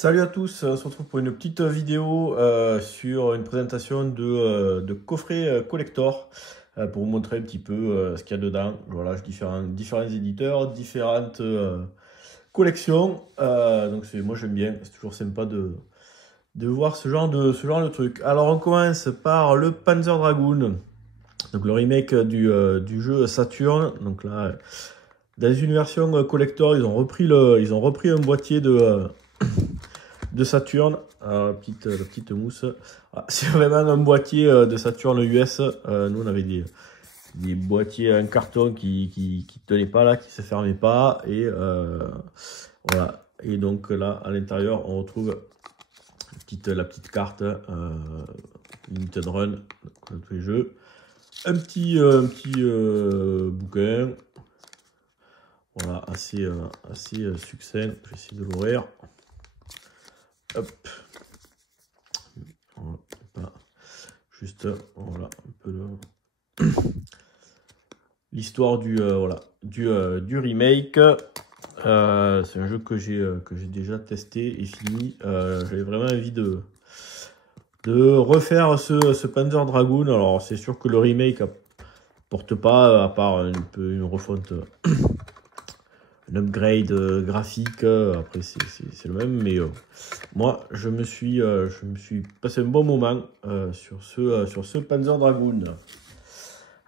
Salut à tous, on se retrouve pour une petite vidéo sur une présentation de coffret collector pour vous montrer un petit peu ce qu'il y a dedans. Voilà, différents éditeurs, différentes collections. Donc moi j'aime bien, c'est toujours sympa de voir ce genre de truc. Alors on commence par le Panzer Dragoon, donc le remake du jeu Saturn. Donc là, dans une version collector, ils ont repris un boîtier de Saturn, la petite mousse. Ah, c'est vraiment un boîtier de Saturn US. Nous, on avait des boîtiers en carton qui tenaient pas là, qui se fermaient pas. Et voilà. Et donc là, à l'intérieur, on retrouve la petite carte Limited Run, comme tous les jeux. Un petit bouquin. Voilà, assez succinct. Je vais essayer de l'ouvrir. Hop. Voilà. Juste, voilà, un peu l'histoire du remake. C'est un jeu que j'ai déjà testé et fini. J'avais vraiment envie de refaire ce Panzer Dragoon. Alors c'est sûr que le remake apporte pas, à part un peu une refonte, un upgrade graphique. Après c'est le même, mais moi je me suis passé un bon moment sur ce Panzer Dragoon.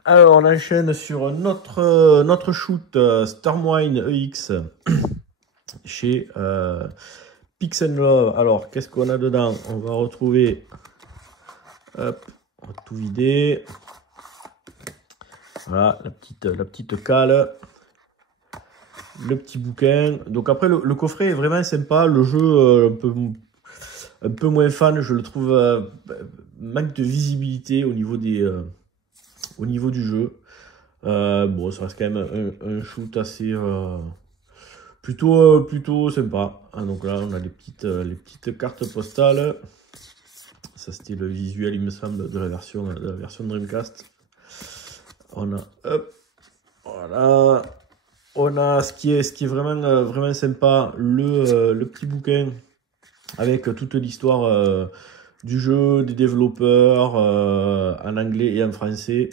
Alors on enchaîne sur notre shoot Stormwind EX chez Pix & Love. Alors qu'est-ce qu'on a dedans? On va retrouver, hop, on va tout vider. Voilà la petite cale, le petit bouquin. Donc après le coffret est vraiment sympa. Le jeu un peu moins fan, je le trouve manque de visibilité au niveau du jeu. Bon, ça reste quand même un shoot assez plutôt sympa. Ah, donc là on a les petites cartes postales. Ça c'était le visuel, il me semble, de la version Dreamcast. On a, hop, voilà. On a ce qui est vraiment sympa, le petit bouquin avec toute l'histoire du jeu, des développeurs en anglais et en français,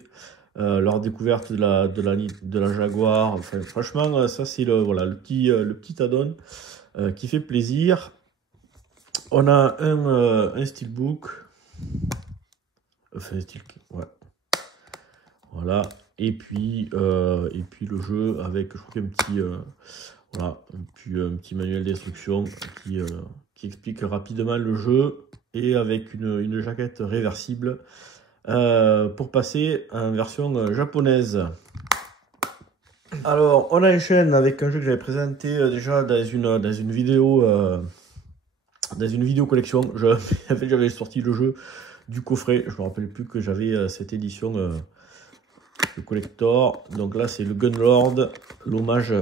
leur découverte de la Jaguar. Enfin, franchement, ça c'est le petit add-on qui fait plaisir. On a un steelbook, enfin ouais. Voilà. Et puis le jeu avec, je crois, un petit manuel d'instruction qui explique rapidement le jeu, et avec une jaquette réversible pour passer en version japonaise. Alors on enchaîne avec un jeu que j'avais présenté déjà dans une vidéo collection. En fait, j'avais sorti le jeu du coffret. Je me rappelle plus que j'avais cette édition le collector. Donc là c'est le Gunlord, l'hommage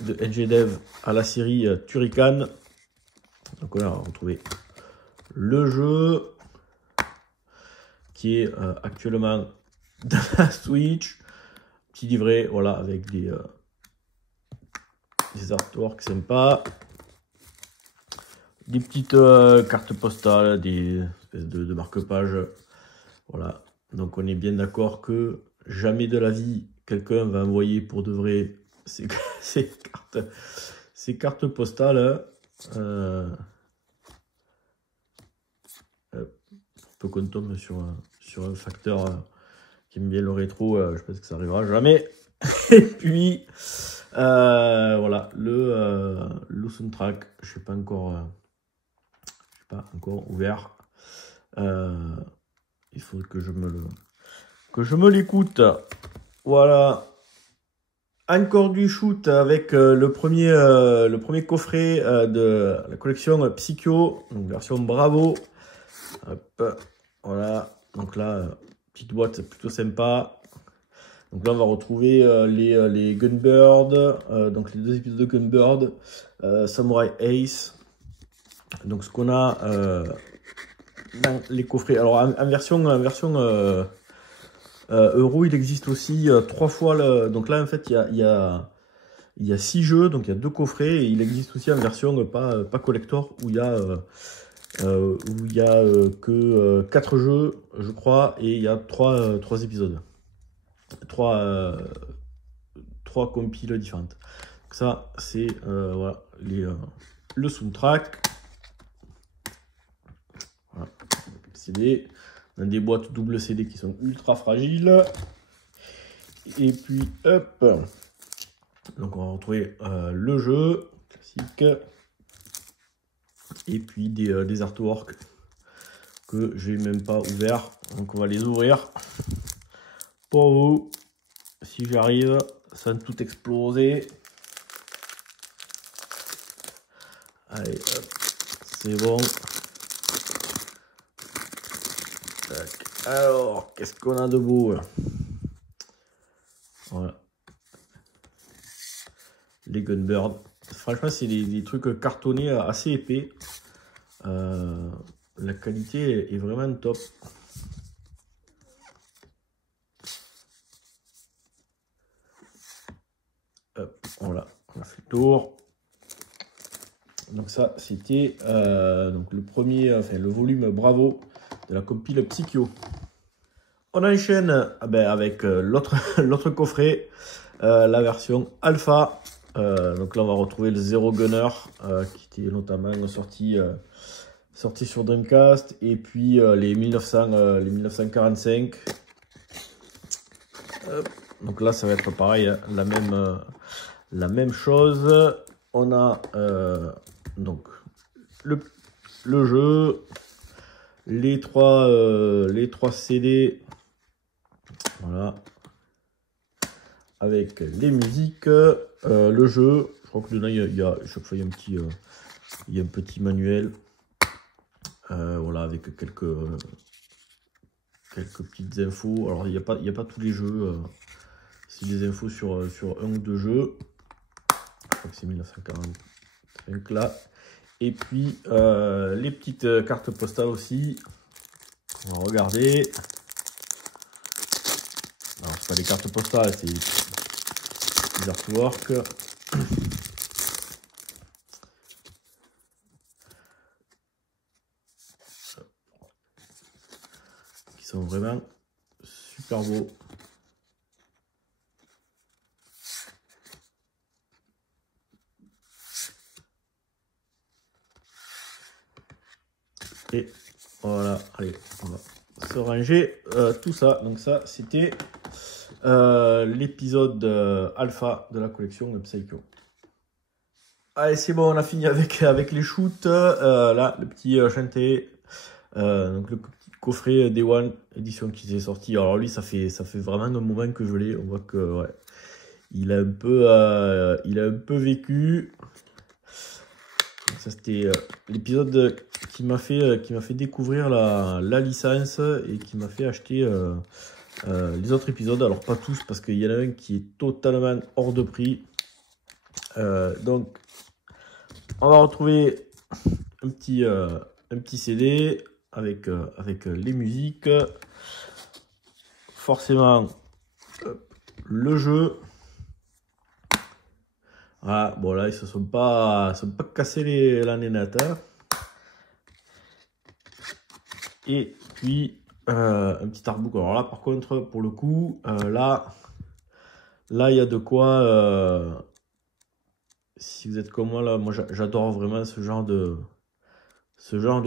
de NGDev à la série Turrican. Donc on a retrouvé le jeu qui est actuellement dans la Switch, petit livret, voilà, avec des artworks sympas, des petites cartes postales, des espèces de marque-pages. Voilà, donc on est bien d'accord que jamais de la vie quelqu'un va envoyer pour de vrai ces cartes postales. Peu qu'on tombe sur un facteur qui aime bien le rétro, je pense que ça arrivera jamais. Et puis voilà, le soundtrack, je sais pas encore ouvert. Il faut que je me l'écoute. Voilà. Encore du shoot avec le premier coffret de la collection Psycho, donc version Bravo. Hop, voilà. Donc là, petite boîte plutôt sympa. Donc là, on va retrouver les Gunbird, donc les 2 épisodes de Gunbird, Samurai Ace. Donc ce qu'on a dans les coffrets. Alors en version Euro, il existe aussi 3 fois donc là en fait il y a Il y a 6 jeux, donc il y a 2 coffrets. Et il existe aussi en version pas collector, où il y a, que 4 jeux, je crois, et il y a 3 épisodes. 3 compiles différentes. Donc ça, c'est voilà, le soundtrack. Voilà. CD. On a des boîtes double CD qui sont ultra fragiles. Et puis, hop. Donc, on va retrouver le jeu classique. Et puis, des artworks que j'ai même pas ouverts. Donc, on va les ouvrir pour vous. Si j'arrive sans tout exploser. Allez, hop. C'est bon. Tac. Alors, qu'est-ce qu'on a de beau? Voilà. Les Gunbird. Franchement, c'est des trucs cartonnés assez épais. La qualité est vraiment top. Hop, voilà, on a fait le tour. Donc ça, c'était donc le premier, enfin le volume Bravo de la compile Psycho. On enchaîne avec l'autre coffret, la version Alpha. Donc là, on va retrouver le Zero Gunner, qui était notamment sorti sur Dreamcast, et puis les 1945. Donc là, ça va être pareil, hein, la même chose. On a donc le jeu, les trois CD, voilà, avec les musiques, le jeu. Je crois que dedans chaque fois il y a un petit manuel, voilà, avec quelques petites infos. Alors il n'y a pas tous les jeux, c'est des infos sur un ou deux jeux. Je crois que c'est 1945 là. Et puis les petites cartes postales aussi. On va regarder. Alors c'est pas des cartes postales, c'est des artworks. Qui sont vraiment super beaux. Et voilà, allez, on va se ranger tout ça. Donc ça, c'était l'épisode alpha de la collection de Psycho. Allez, c'est bon, on a fini avec les shoots. Là, le petit chanté, donc le petit coffret Day One édition qui s'est sorti. Alors lui, ça fait vraiment un moment que je l'ai. On voit que ouais, il a un peu vécu. Donc ça, c'était l'épisode qui m'a fait découvrir la licence et qui m'a fait acheter les autres épisodes. Alors pas tous, parce qu'il y en a un qui est totalement hors de prix. Donc on va retrouver un petit CD avec les musiques, forcément le jeu. Voilà, bon là ils se sont pas cassés la nénette, hein. Et puis un petit artbook. Alors là par contre, pour le coup, là il y a de quoi. Si vous êtes comme moi là, moi j'adore vraiment ce genre de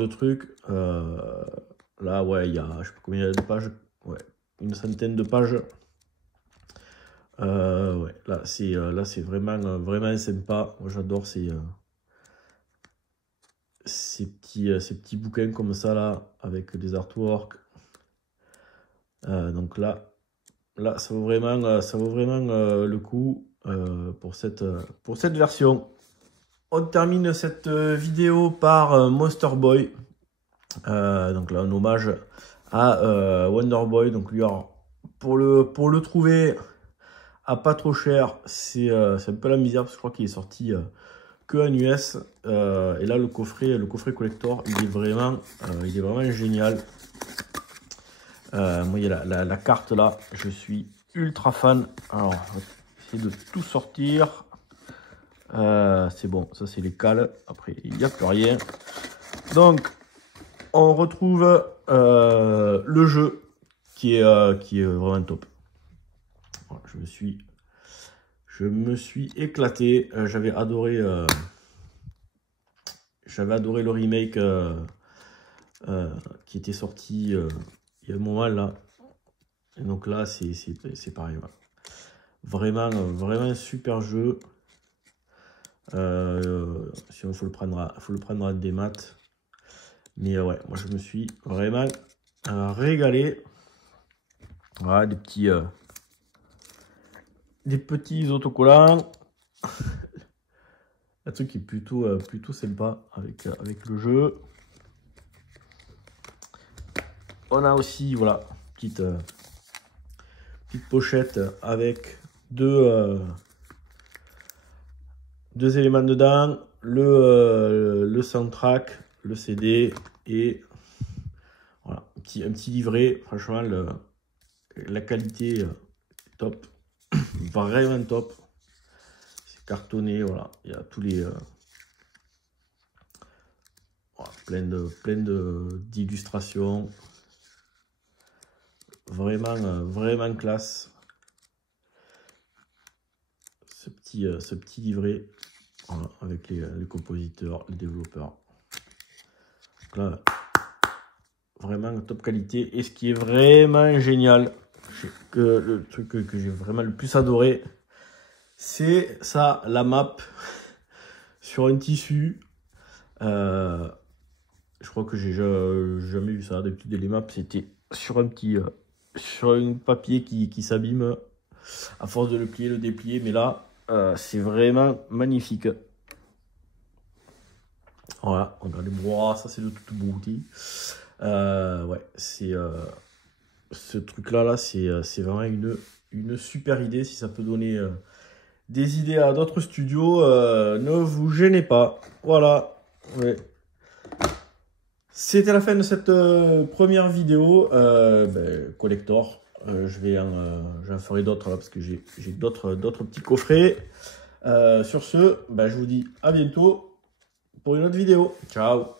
truc. Là ouais, il y a, je sais pas combien il y a de pages, ouais, une centaine de pages. Ouais, là c'est vraiment sympa. Moi j'adore ces petits bouquins comme ça là, avec des artworks. Donc là ça vaut vraiment le coup pour cette version. On termine cette vidéo par Monster Boy. Donc là un hommage à Wonder Boy. Donc lui, alors, pour le trouver à pas trop cher, c'est un peu la misère, parce que je crois qu'il est sorti que en US. Et là le coffret collector, il est vraiment génial. Moi il y a la carte là, je suis ultra fan. Alors on va essayer de tout sortir. C'est bon, ça c'est les cales. Après, il n'y a plus rien. Donc, on retrouve le jeu qui est vraiment top. Voilà, je me suis éclaté. J'avais adoré le remake qui était sorti il y a un moment là. Et donc là, c'est pareil. Voilà. Vraiment un super jeu. Sinon, faut le prendre à des maths. Mais ouais, moi je me suis vraiment régalé. Voilà, des petits autocollants. Un truc qui est plutôt sympa avec le jeu. On a aussi, voilà, petite pochette avec deux éléments dedans, le soundtrack, le CD et voilà, un petit livret. Franchement, la qualité top, vraiment top. C'est cartonné, voilà. Il y a tous les voilà, plein d'illustrations. Vraiment classe. Ce petit livret. Voilà, avec les compositeurs, les développeurs. Donc là, vraiment top qualité. Et ce qui est vraiment génial, le truc que j'ai vraiment le plus adoré, c'est ça, la map sur un tissu. Je crois que j'ai jamais vu ça. D'habitude, les maps, c'était sur sur un papier qui s'abîme à force de le plier, le déplier. Mais là, c'est vraiment magnifique. Voilà, regardez, moi, ça c'est de toute beauté. Ouais, c'est ce truc-là, c'est vraiment une super idée. Si ça peut donner des idées à d'autres studios, ne vous gênez pas. Voilà, ouais. C'était la fin de cette première vidéo collector. J'en ferai d'autres parce que j'ai d'autres petits coffrets. Sur ce, je vous dis à bientôt pour une autre vidéo. Ciao!